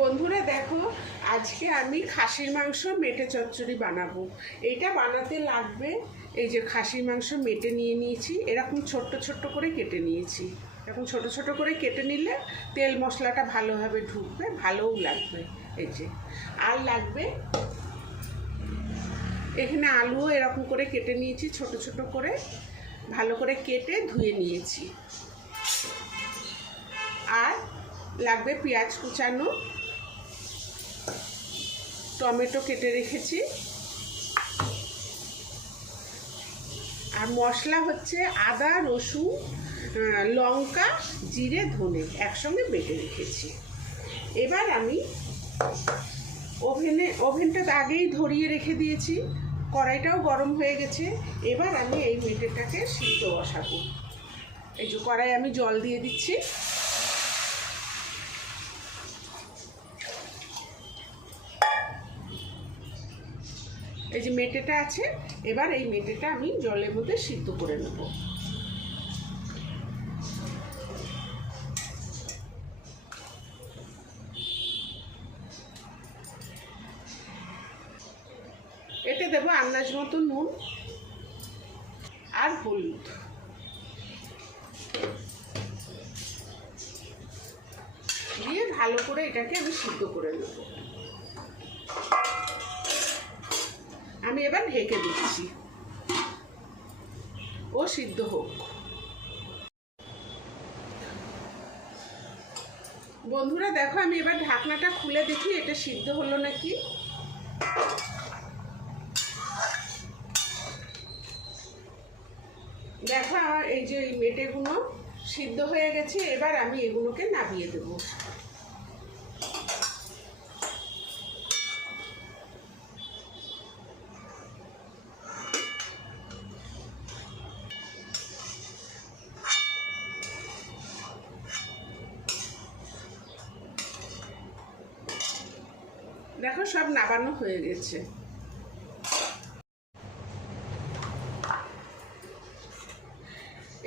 বন্ধুরা দেখো, আজকে আমি খাসির মাংস মেটে চচ্চড়ি বানাবো। এইটা বানাতে লাগবে, এই যে খাসির মাংস মেটে নিয়ে নিয়েছি, এরকম ছোট্ট ছোট্ট করে কেটে নিয়েছি। এরকম ছোট ছোট করে কেটে নিলে তেল মশলাটা ভালোভাবে ঢুকবে, ভালোও লাগবে, এই যে। আর লাগবে, এখানে আলুও এরকম করে কেটে নিয়েছি, ছোট ছোট করে, ভালো করে কেটে ধুয়ে নিয়েছি। আর লাগবে পেঁয়াজ কুচানো টমেটো কেটে রেখেছি। আর মশলা হচ্ছে আদা, রসুন লঙ্কা, জিরে, ধনে একসঙ্গে বেটে রেখেছি। এবার আমি ওভেনে, ওভেনটা আগেই ধরিয়ে রেখে দিয়েছি। কড়াইটাও গরম হয়ে গেছে। এবার আমি এই মেটেটাকে সিদ্ধ বসাবো। এই যে কড়াই আমি জল দিয়ে দিচ্ছি। যে মেটেটা আছে, এবার এই মেটেটা আমি জলের মধ্যে সিদ্ধ করে নেব। এতে দেবো আন্দাজ মতো নুন আর হলুদ। দিয়ে ভালো করে এটাকে আমি সিদ্ধ করে নেব। আমি এবার ঢেকে দিচ্ছি। ও সিদ্ধ হোক। বন্ধুরা, দেখো, আমি এবার ঢাকনাটা খুলে দেখি, এটা সিদ্ধ হলো নাকি? দেখো, আমার এই যে এই মেটেগুলো সিদ্ধ হয়ে গেছে, এবার আমি এগুলোকে নামিয়ে দেবো। দেখো সব নাবানো হয়ে গেছে।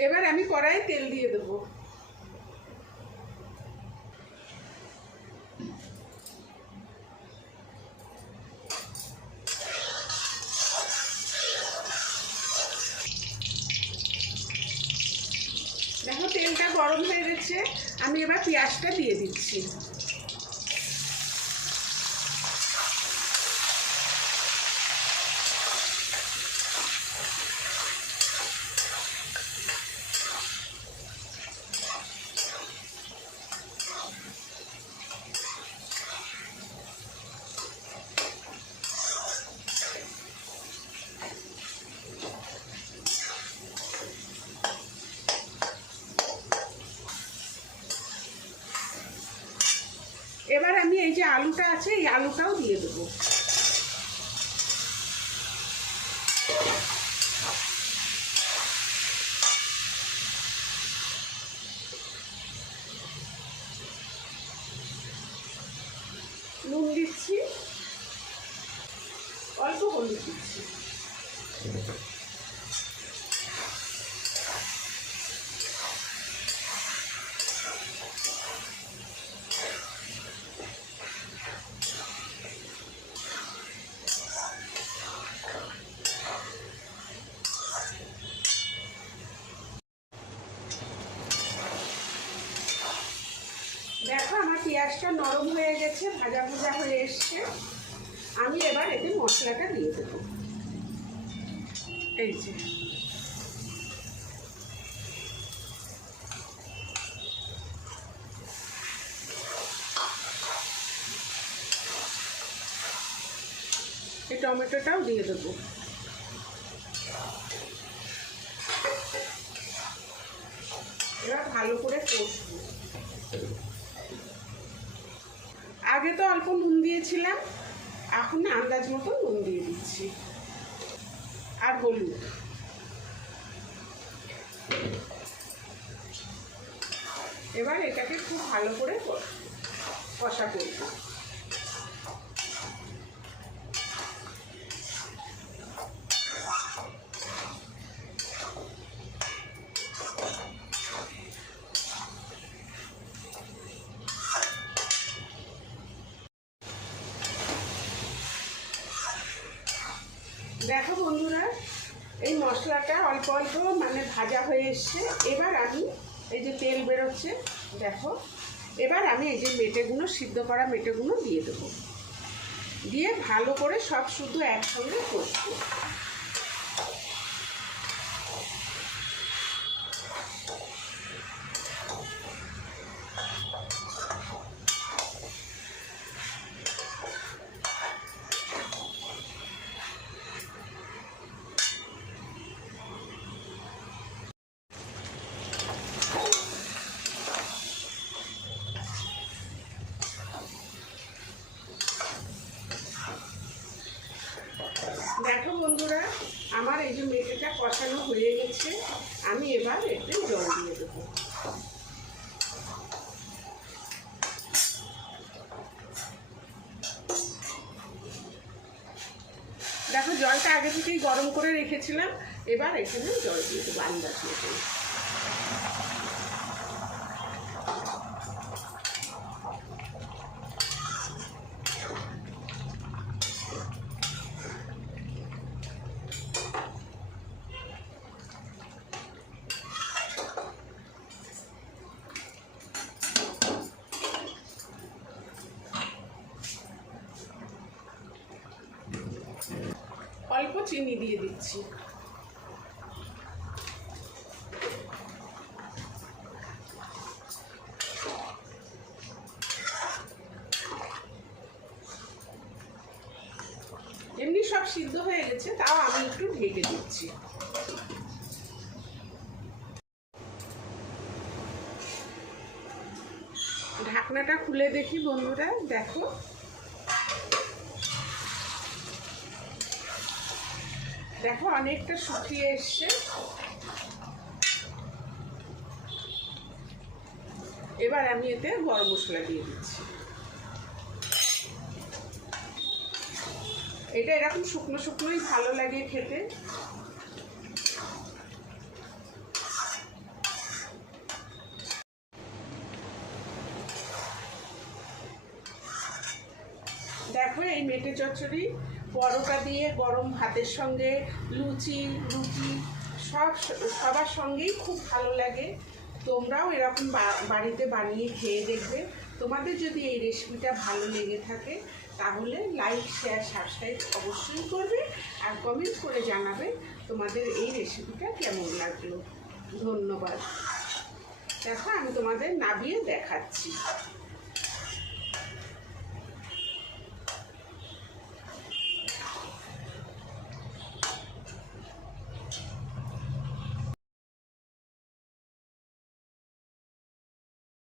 এবার আমি কড়াই তেল দিয়ে দেবো। দেখো তেলটা গরম হয়ে গেছে, আমি এবার পেঁয়াজটা দিয়ে দিচ্ছি এবার আমি এই যে আলুটা আছে এই আলুটাও দিয়ে দেবো। নুন দিচ্ছি অল্প হলুদ দিচ্ছি দেখো পেঁয়াজটা নরম হয়ে গেছে, ভাজা ভাজা হয়ে এসছে। আমি এবার এতে মশলাটা দিয়ে দেবো। এই যে। এই টমেটোটাও দিয়ে দেবো। এবার ভালো করে কষবো। আগে তো অল্প নুন দিয়েছিলাম, এখন আন্দাজ মতো নুন দিয়ে দিচ্ছি। আর হলুদ। এবার এটাকে খুব ভালো করে কষা করব দেখো বন্ধুরা এই মশলাটা অল্প অল্প মানে ভাজা হয়ে এসছে। এবার আমি এই যে তেল বেরোচ্ছে, দেখো। এবার আমি এই যে মেটেগুলো, সিদ্ধ করা মেটেগুলো দিয়ে দেবো। দিয়ে ভালো করে সব শুধু একসঙ্গে কষবো দেখো বন্ধুরা আমার এই যে মেটেটা কষানো হয়ে গেছে। আমি এবার একটু জল দিয়ে দেবো। দেখো, জলটা আগে থেকেই গরম করে রেখেছিলাম। এবার এখানে জল দিয়ে দেবো আন্দাজ অল্প চিনি দিয়ে দিচ্ছি। এমনি সব সিদ্ধ হয়ে গেছে, তাও আমি একটু ঢেকে দিচ্ছি। ঢাকনাটা খুলে দেখি বন্ধুরা, দেখো। দেখো অনেকটা শুকিয়ে এসছে। এবার আমি এতে গরম মশলা দিয়ে দিচ্ছি। এটা এরকম শুকনো শুকনোই ভালো লাগে খেতে। দেখো এই মেটে চচ্চড়ি পরোটা দিয়ে গরম ভাতের সঙ্গে, লুচি, রুটি, সব সবার সঙ্গেই খুব ভালো লাগে। তোমরাও এরকম বাড়িতে বানিয়ে খেয়ে দেখবে। তোমাদের যদি এই রেসিপিটা ভালো লেগে থাকে, তাহলে লাইক, শেয়ার, সাবস্ক্রাইব অবশ্যই করবে আর কমেন্ট করে জানাবে তোমাদের এই রেসিপিটা কেমন লাগল। ধন্যবাদ। দেখো, আমি তোমাদের নাবিয়ে দেখাচ্ছি।